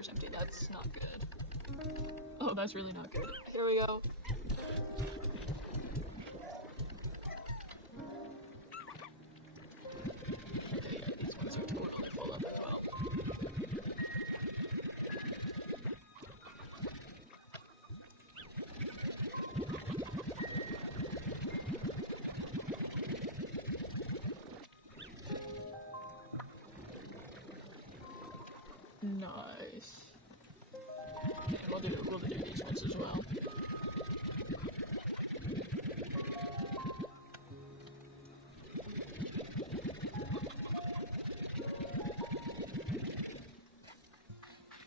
inventory's empty. That's not good. Oh, that's really not good. Here we go. Okay, yeah, these ones are totally full up as well. Nice. Okay, we'll do these ones as well.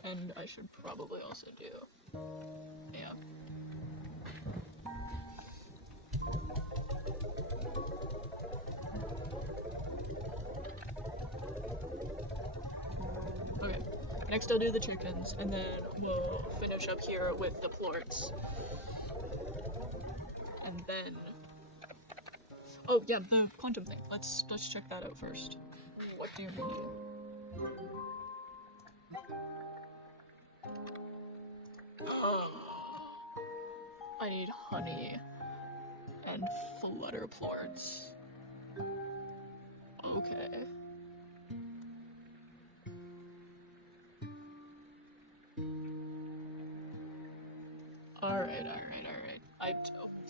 And I should probably also do, yeah. Okay, next I'll do the chickens, and then we'll finish up here with the plorts. And then, oh yeah, the quantum thing. Let's check that out first. What do you need? I need honey and flutter plorts. Okay. Alright.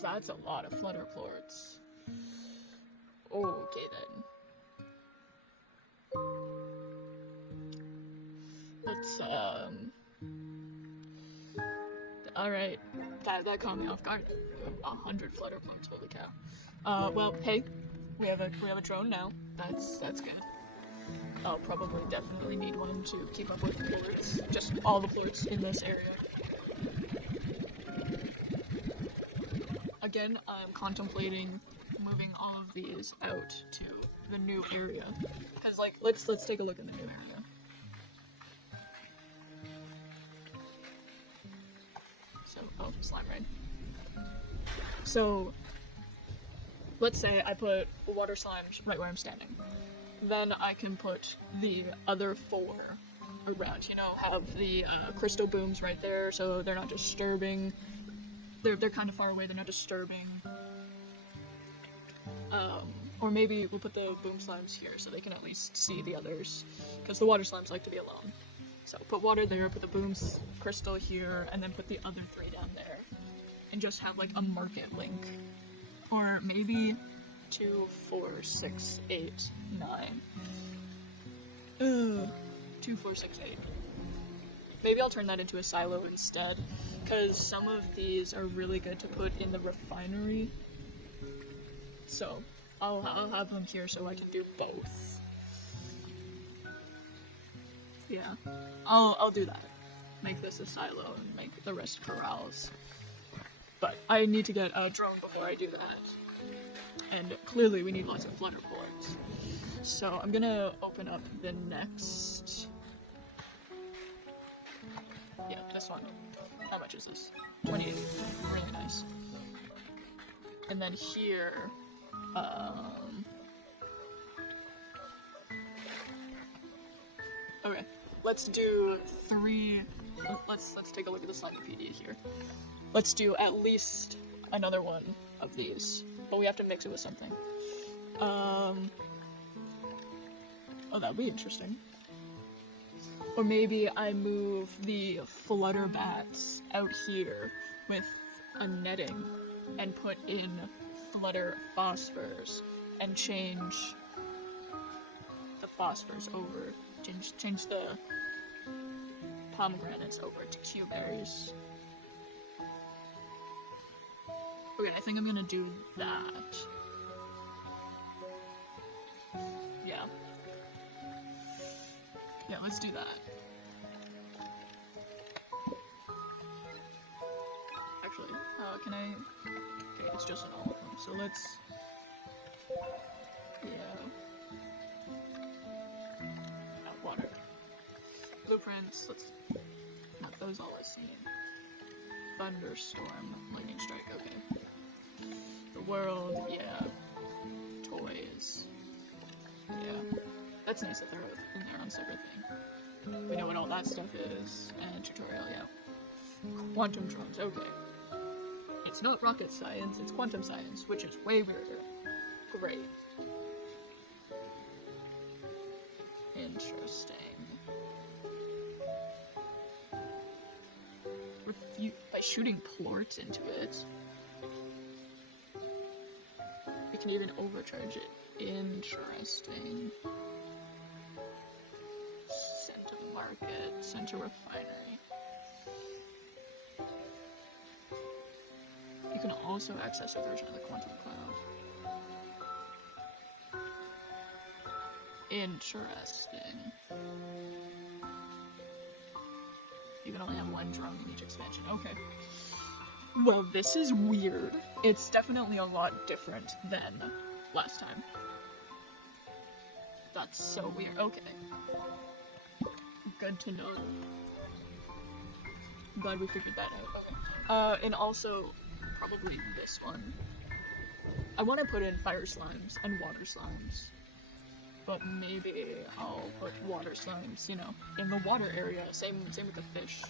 That's a lot of flutter plorts. Okay then. Let's, alright. That caught me off guard. 100 flutter plorts, holy cow. Well, hey, we have a drone now. That's good. I'll probably definitely need one to keep up with plorts. Just all the plorts in this area. Again, I'm contemplating moving all of these out to the new area. Cause like, let's take a look in the new area. So, oh, slime rain. So, let's say I put water slimes right where I'm standing. Then I can put the other 4 around, you know, have the crystal booms right there, so they're not disturbing. They're kind of far away, they're not disturbing. Or maybe we'll put the boom slimes here so they can at least see the others, because the water slimes like to be alone. So put water there, put the booms crystal here, and then put the other 3 down there. And just have like a market link. Or maybe 2, 4, 6, 8, 9. 2, 4, 6, 8. Maybe I'll turn that into a silo instead, because some of these are really good to put in the refinery. So I'll have them here so I can do both. Yeah, I'll do that. Make this a silo and make the rest corrals. But I need to get a drone before I do that. And clearly we need lots of flutter plorts. So I'm gonna open up the next... Yeah, this one. How much is this? 28. Really nice. And then here... Okay, let's do 3... Let's take a look at the Slimepedia here. Let's do at least another one of these, but we have to mix it with something. Oh, that'd be interesting. Or maybe I move the flutter bats out here with a netting and put in flutter phosphors and change the phosphors over, change the pomegranates over to Q berries. Okay, I think I'm gonna do that. Yeah. Yeah, let's do that. Actually, can I... Okay, it's just in all of them, so let's... Yeah. Water. Blueprints, let's... Not those all I've seen. Thunderstorm, lightning strike, okay. The world, yeah. Toys. Yeah. That's nice that they're in their own separate thing. We know what all that stuff is. And tutorial, yeah. Quantum drones, okay. It's not rocket science, it's quantum science, which is way weirder. Great. Interesting. By shooting plorts into it, we can even overcharge it. Interesting. Send to market, send to refinery. You can also access a version of the quantum cloud. Interesting. You can only have one drone in each expansion. Okay. Well, this is weird. It's definitely a lot different than last time. That's so weird. Okay. Good to know. Glad we figured that out. Okay. And also, probably this one. I want to put in fire slimes and water slimes. But maybe I'll put water slimes, you know, in the water area. Same with the fish.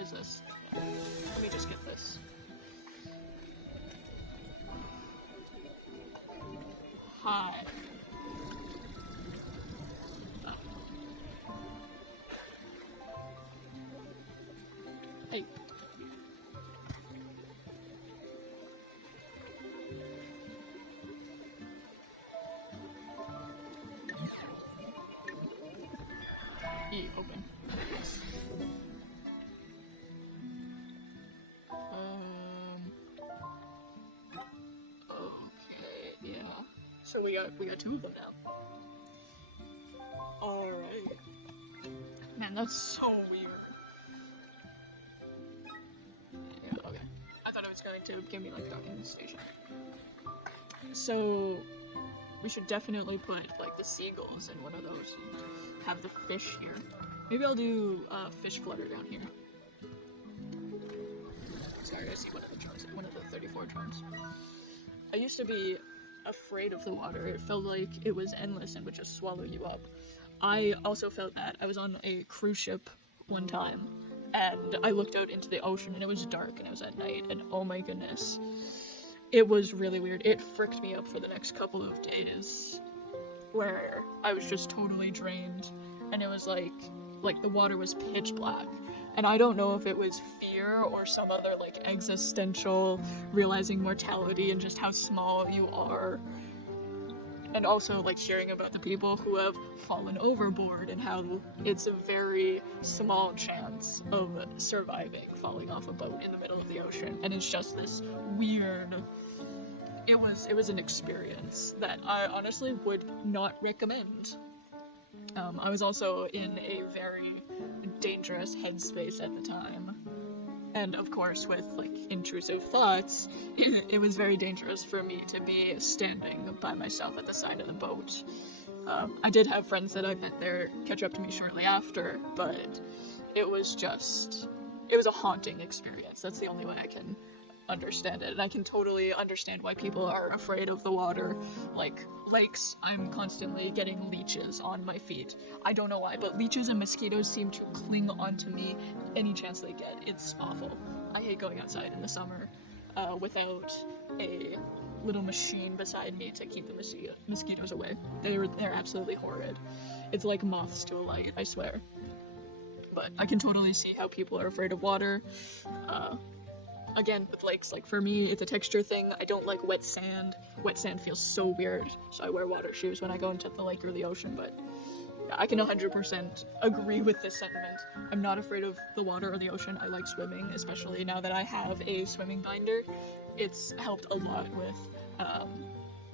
Is this? Yeah. Let me just get this. Hi. Oh. Hey. E, open. Yes. Okay, yeah. So we got two of them now. Alright. Man, that's so weird. Yeah, okay. I thought it was going to give me like docking station. So we should definitely put like the seagulls in one of those and have the fish here. Maybe I'll do fish flutter down here. Sorry, I see one of the drones, one of the 34 drones. I used to be afraid of the water. It felt like it was endless and would just swallow you up. I also felt that. I was on a cruise ship one time, and I looked out into the ocean, and it was dark, and it was at night, and oh my goodness. It was really weird. It fricked me up for the next couple of days, where I was just totally drained, and it was like the water was pitch black. And I don't know if it was fear or some other like existential realizing mortality and just how small you are. And also like hearing about the people who have fallen overboard and how it's a very small chance of surviving falling off a boat in the middle of the ocean. And it's just this weird, it was an experience that I honestly would not recommend. I was also in a very dangerous headspace at the time, and of course with like intrusive thoughts, it was very dangerous for me to be standing by myself at the side of the boat. I did have friends that I met there catch up to me shortly after, but it was a haunting experience. That's the only way I can understand it, and I can totally understand why people are afraid of the water. Like lakes, I'm constantly getting leeches on my feet. I don't know why, but leeches and mosquitoes seem to cling onto me any chance they get. It's awful. I hate going outside in the summer without a little machine beside me to keep the mosquitoes away. They're absolutely horrid. It's like moths to a light, I swear. But I can totally see how people are afraid of water. Again, with lakes, like for me, it's a texture thing. I don't like wet sand. Wet sand feels so weird, so I wear water shoes when I go into the lake or the ocean, but yeah, I can 100% agree with this sentiment. I'm not afraid of the water or the ocean. I like swimming, especially now that I have a swimming binder. It's helped a lot with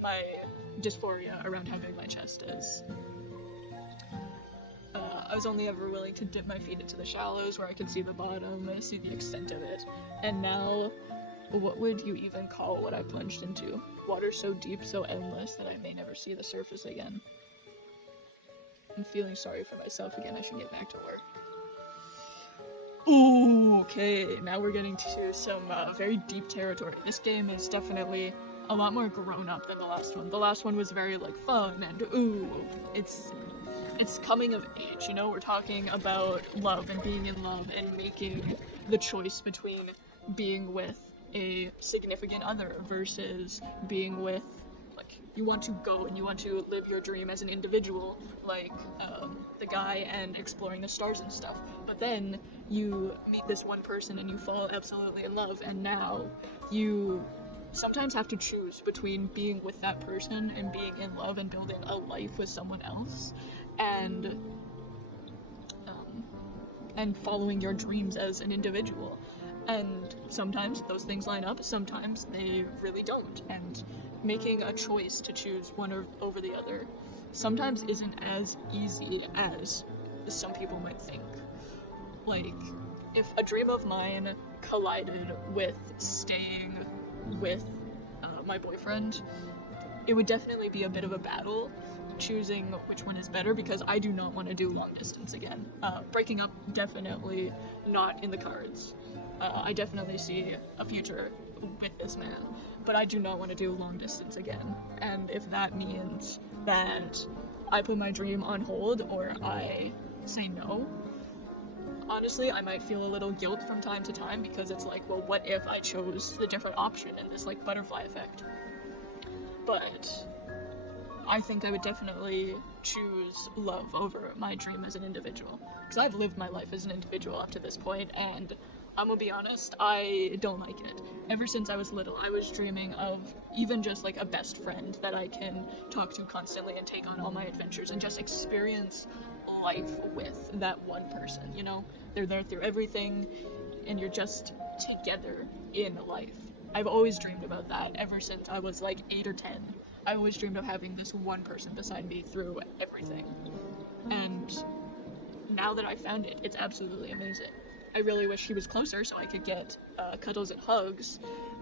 my dysphoria around how big my chest is. I was only ever willing to dip my feet into the shallows where I could see the bottom, see the extent of it. And now, what would you even call what I plunged into? Water so deep, so endless, that I may never see the surface again. I'm feeling sorry for myself again. I should get back to work. Ooh, okay, now we're getting to some very deep territory. This game is definitely a lot more grown up than the last one. The last one was very, like, fun and ooh, it's it's coming of age, you know? We're talking about love and being in love and making the choice between being with a significant other versus being with, like, you want to go and you want to live your dream as an individual, like the guy, and exploring the stars and stuff. But then you meet this one person and you fall absolutely in love, and now you sometimes have to choose between being with that person and being in love and building a life with someone else, and um, and following your dreams as an individual. And sometimes those things line up, sometimes they really don't. And making a choice to choose one over the other sometimes isn't as easy as some people might think. Like, if a dream of mine collided with staying with my boyfriend, it would definitely be a bit of a battle choosing which one is better, because I do not want to do long distance again. Breaking up, definitely not in the cards. I definitely see a future with this man, but I do not want to do long distance again. And if that means that I put my dream on hold or I say no, honestly, I might feel a little guilt from time to time, because it's like, well, what if I chose the different option, and this like butterfly effect. But I think I would definitely choose love over my dream as an individual, because I've lived my life as an individual up to this point, and I'm gonna be honest, I don't like it. Ever since I was little, I was dreaming of even just like a best friend that I can talk to constantly and take on all my adventures and just experience life with that one person, you know? They're there through everything, and you're just together in life. I've always dreamed about that ever since I was like 8 or 10. I always dreamed of having this one person beside me through everything. And now that I found it, it's absolutely amazing. I really wish he was closer so I could get cuddles and hugs,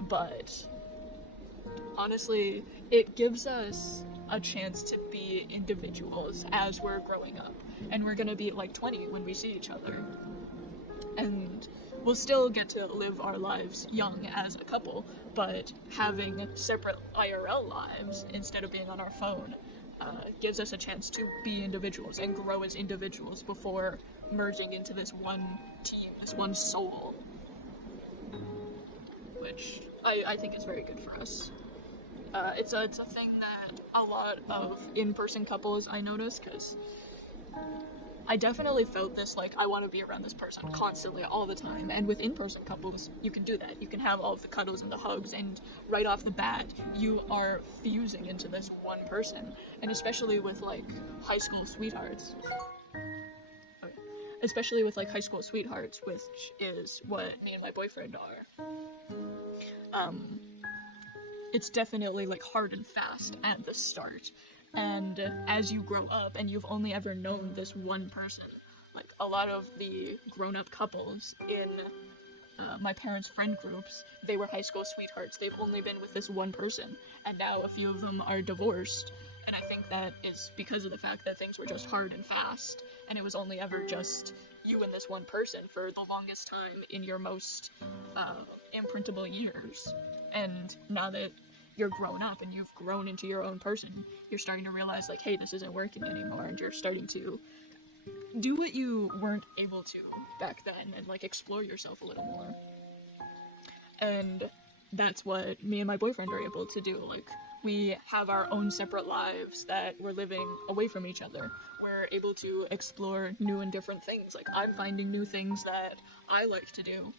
but honestly, it gives us a chance to be individuals as we're growing up. And we're gonna be like 20 when we see each other. And we'll still get to live our lives young as a couple, but having separate IRL lives instead of being on our phone gives us a chance to be individuals and grow as individuals before merging into this one team, this one soul, which I think is very good for us. It's a thing that a lot of in-person couples I notice, because I definitely felt this, like, I want to be around this person constantly, all the time. And with in-person couples, you can do that. You can have all of the cuddles and the hugs, and right off the bat, you are fusing into this one person. And especially with, like, high school sweethearts. Okay. Especially with, like, high school sweethearts, which is what me and my boyfriend are. Um, it's definitely, like, hard and fast at the start. And as you grow up and you've only ever known this one person, like a lot of the grown-up couples in my parents' friend groups, they were high school sweethearts. They've only been with this one person, and now a few of them are divorced. And I think that is because of the fact that things were just hard and fast, and it was only ever just you and this one person for the longest time in your most imprintable years. And now that you're grown up and you've grown into your own person, you're starting to realize, like, hey, this isn't working anymore, and you're starting to do what you weren't able to back then and, like, explore yourself a little more. And that's what me and my boyfriend are able to do. Like, we have our own separate lives that we're living away from each other. We're able to explore new and different things. Like, I'm finding new things that I like to do,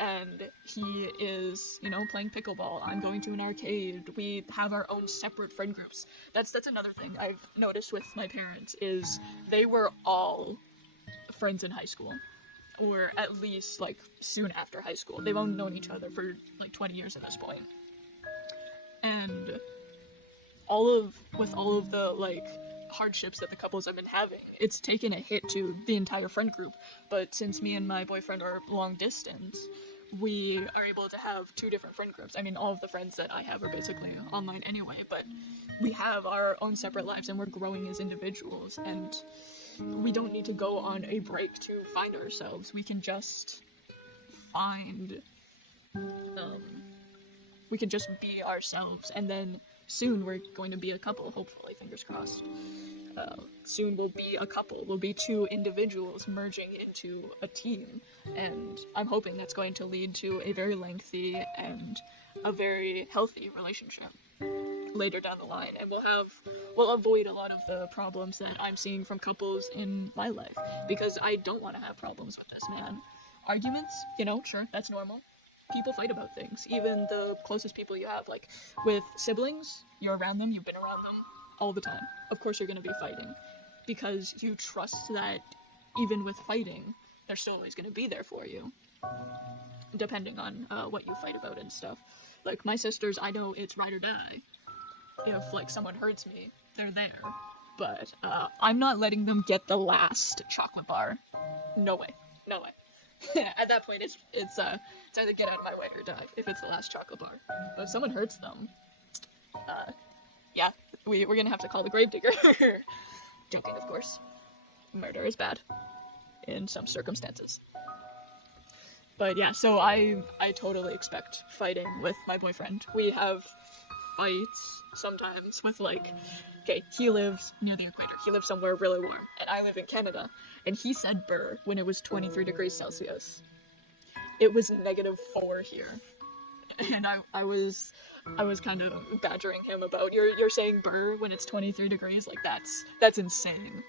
and he is, you know, playing pickleball. I'm going to an arcade. We have our own separate friend groups. That's another thing I've noticed with my parents, is they were all friends in high school, or at least like soon after high school. They've only known each other for like 20 years at this point. And with all of the like hardships that the couples have been having, it's taken a hit to the entire friend group. But since me and my boyfriend are long distance, we are able to have two different friend groups. I mean, all of the friends that I have are basically online anyway, but we have our own separate lives and we're growing as individuals, and we don't need to go on a break to find ourselves. We can just find, we can just be ourselves, and then soon we're going to be a couple, hopefully, fingers crossed. soon we'll be a couple, we'll be two individuals merging into a team, and I'm hoping that's going to lead to a very lengthy and a very healthy relationship later down the line, and we'll avoid a lot of the problems that I'm seeing from couples in my life, because I don't want to have problems with this, man. Arguments, sure, that's normal. People fight about things, even the closest people you have. Like, with siblings, you're around them, you've been around them all the time. Of course you're going to be fighting, because you trust that even with fighting, they're still always going to be there for you, depending on what you fight about and stuff. Like, my sisters, I know it's ride or die. If, like, someone hurts me, they're there. But I'm not letting them get the last chocolate bar. No way. No way. At that point, it's either get out of my way or die, if it's the last chocolate bar. But if someone hurts them, yeah, we're gonna have to call the gravedigger. Joking, of course. Murder is bad. In some circumstances. But yeah, so I totally expect fighting with my boyfriend. We have fights sometimes with, like, okay, he lives near the equator. He lives somewhere really warm, and I live in Canada. And he said burr when it was 23 degrees Celsius. It was -4 here, and I was kind of badgering him about you're saying burr when it's 23 degrees, like that's insane.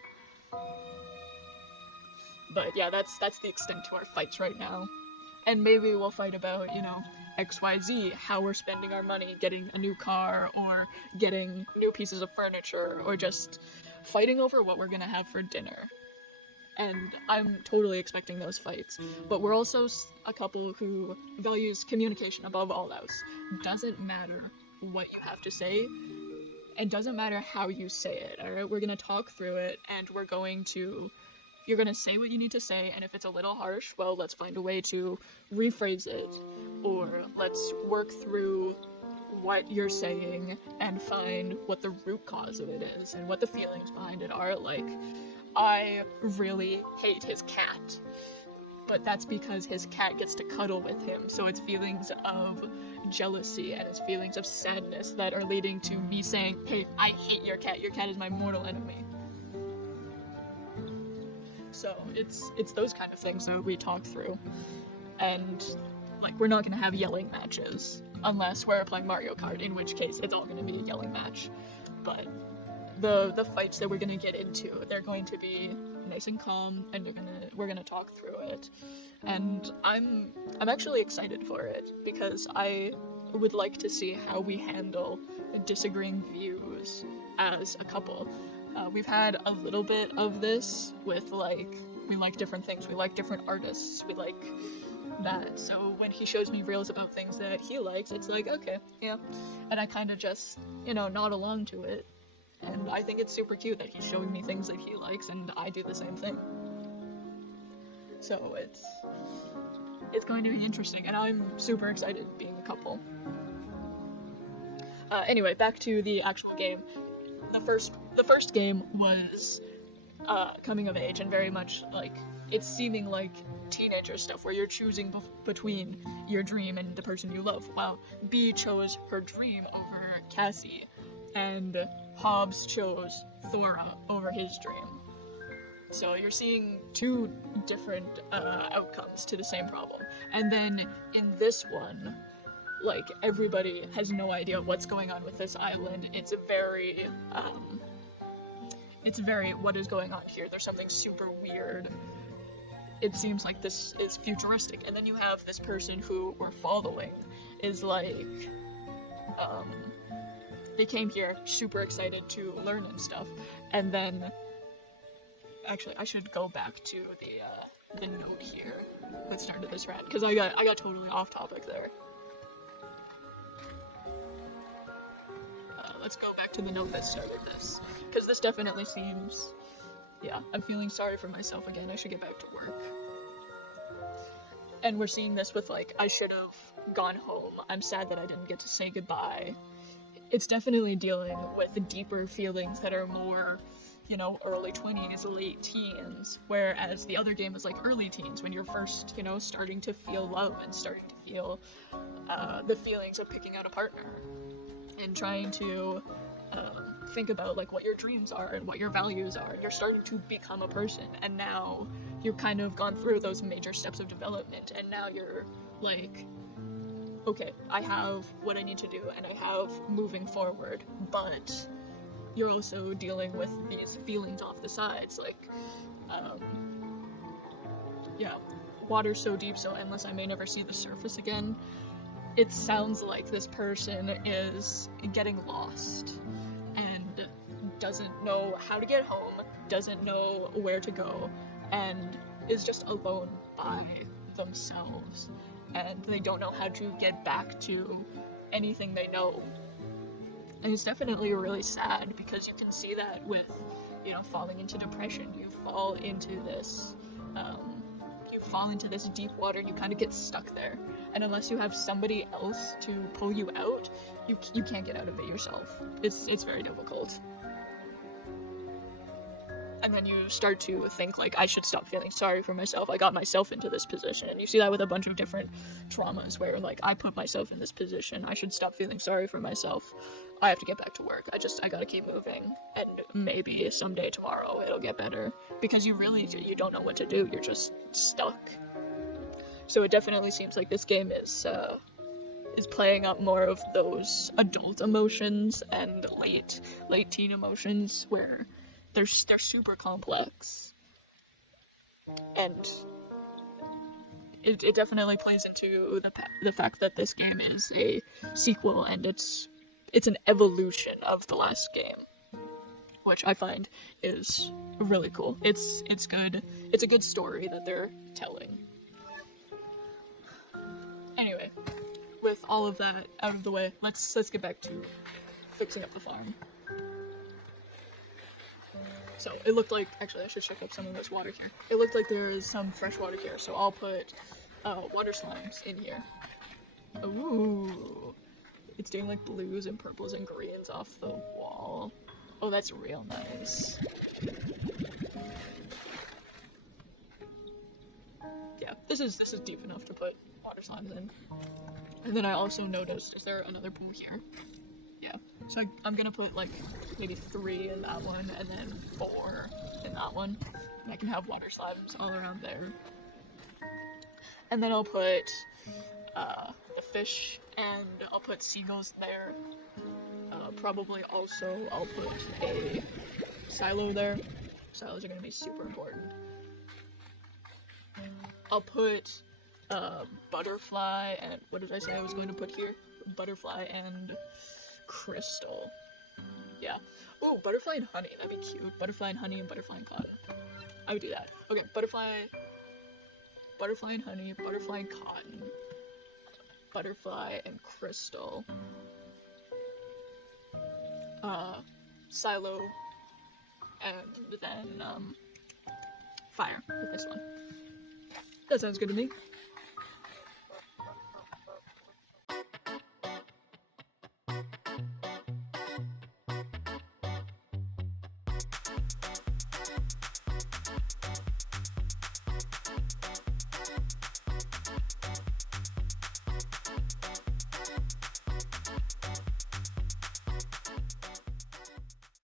But yeah, that's the extent to our fights right now. And maybe we'll fight about, XYZ, how we're spending our money, getting a new car, or getting new pieces of furniture, or just fighting over what we're gonna have for dinner. And I'm totally expecting those fights. But we're also a couple who values communication above all else. Doesn't matter what you have to say, and doesn't matter how you say it, alright? We're gonna talk through it, and you're gonna say what you need to say, and if it's a little harsh, well, let's find a way to rephrase it, or let's work through what you're saying and find what the root cause of it is, and what the feelings behind it are. Like, I really hate his cat, but that's because his cat gets to cuddle with him, so it's feelings of jealousy and it's feelings of sadness that are leading to me saying, hey, I hate your cat is my mortal enemy. So it's those kind of things that we talk through. And, like, we're not gonna have yelling matches unless we're playing Mario Kart, in which case it's all gonna be a yelling match. But the fights that we're gonna get into, they're going to be nice and calm, and we're gonna talk through it. And I'm actually excited for it, because I would like to see how we handle disagreeing views as a couple. We've had a little bit of this with, like, we like different things, we like different artists, we like that. So when he shows me reels about things that he likes, it's like, okay, yeah. And I kind of just, nod along to it. And I think it's super cute that he's showing me things that he likes, and I do the same thing. So it's going to be interesting, and I'm super excited being a couple. Anyway, back to the actual game. The first game was coming of age, and very much like it's seeming like teenager stuff where you're choosing between your dream and the person you love. Well, B chose her dream over Cassie, and Hobbs chose Thora over his dream. So you're seeing two different outcomes to the same problem. And then in this one, like, everybody has no idea what's going on with this island. It's very, what is going on here? There's something super weird. It seems like this is futuristic. And then you have this person who we're following is like, they came here super excited to learn and stuff. And then, actually, I should go back to the note here that started this rant, because I got totally off topic there. Let's go back to the note that started this, because this definitely seems, yeah, I'm feeling sorry for myself again. I should get back to work. And we're seeing this with, like, I should have gone home. I'm sad that I didn't get to say goodbye. It's definitely dealing with the deeper feelings that are more, early 20s, late teens, whereas the other game is like early teens, when you're first, starting to feel love and starting to feel the feelings of picking out a partner and trying to think about like what your dreams are and what your values are. You're starting to become a person, and now you've kind of gone through those major steps of development, and now you're like, okay, I have what I need to do and I have moving forward, but you're also dealing with these feelings off the sides, like, yeah, water's so deep, so endless, I may never see the surface again. It sounds like this person is getting lost and doesn't know how to get home, doesn't know where to go, and is just alone by themselves, and they don't know how to get back to anything they know. And it's definitely really sad, because you can see that with, falling into depression. You fall into this deep water, and you kind of get stuck there. And unless you have somebody else to pull you out, you can't get out of it yourself. It's very difficult. And then you start to think, like, I should stop feeling sorry for myself. I got myself into this position. And you see that with a bunch of different traumas where, like, I put myself in this position. I should stop feeling sorry for myself. I have to get back to work. I gotta keep moving. And maybe someday tomorrow it'll get better. Because you don't know what to do. You're just stuck. So it definitely seems like this game is playing up more of those adult emotions and late teen emotions, where they're super complex, and it definitely plays into the fact that this game is a sequel, and it's an evolution of the last game, which I find is really cool. It's good. It's a good story that they're telling. Anyway, with all of that out of the way, let's get back to fixing up the farm. So it looked like, actually I should check up some of this water here. It looked like there's some fresh water here, so I'll put water slimes in here. Ooh, it's doing like blues and purples and greens off the wall. Oh, that's real nice. Yeah, this is deep enough to put water slimes in. And then I also noticed, is there another pool here? Yeah, so I'm gonna put like maybe 3 in that one, and then 4 in that one, and I can have water slimes all around there. And then I'll put the fish, and I'll put seagulls there. Probably also I'll put a silo there. Silos are gonna be super important. I'll put butterfly, and what did I say I was going to put here? Butterfly and crystal. Yeah. Oh, butterfly and honey. That'd be cute. Butterfly and honey and butterfly and cotton. I would do that. Okay, butterfly and honey, butterfly and cotton, butterfly and crystal. Silo, and then fire with this one. That sounds good to me.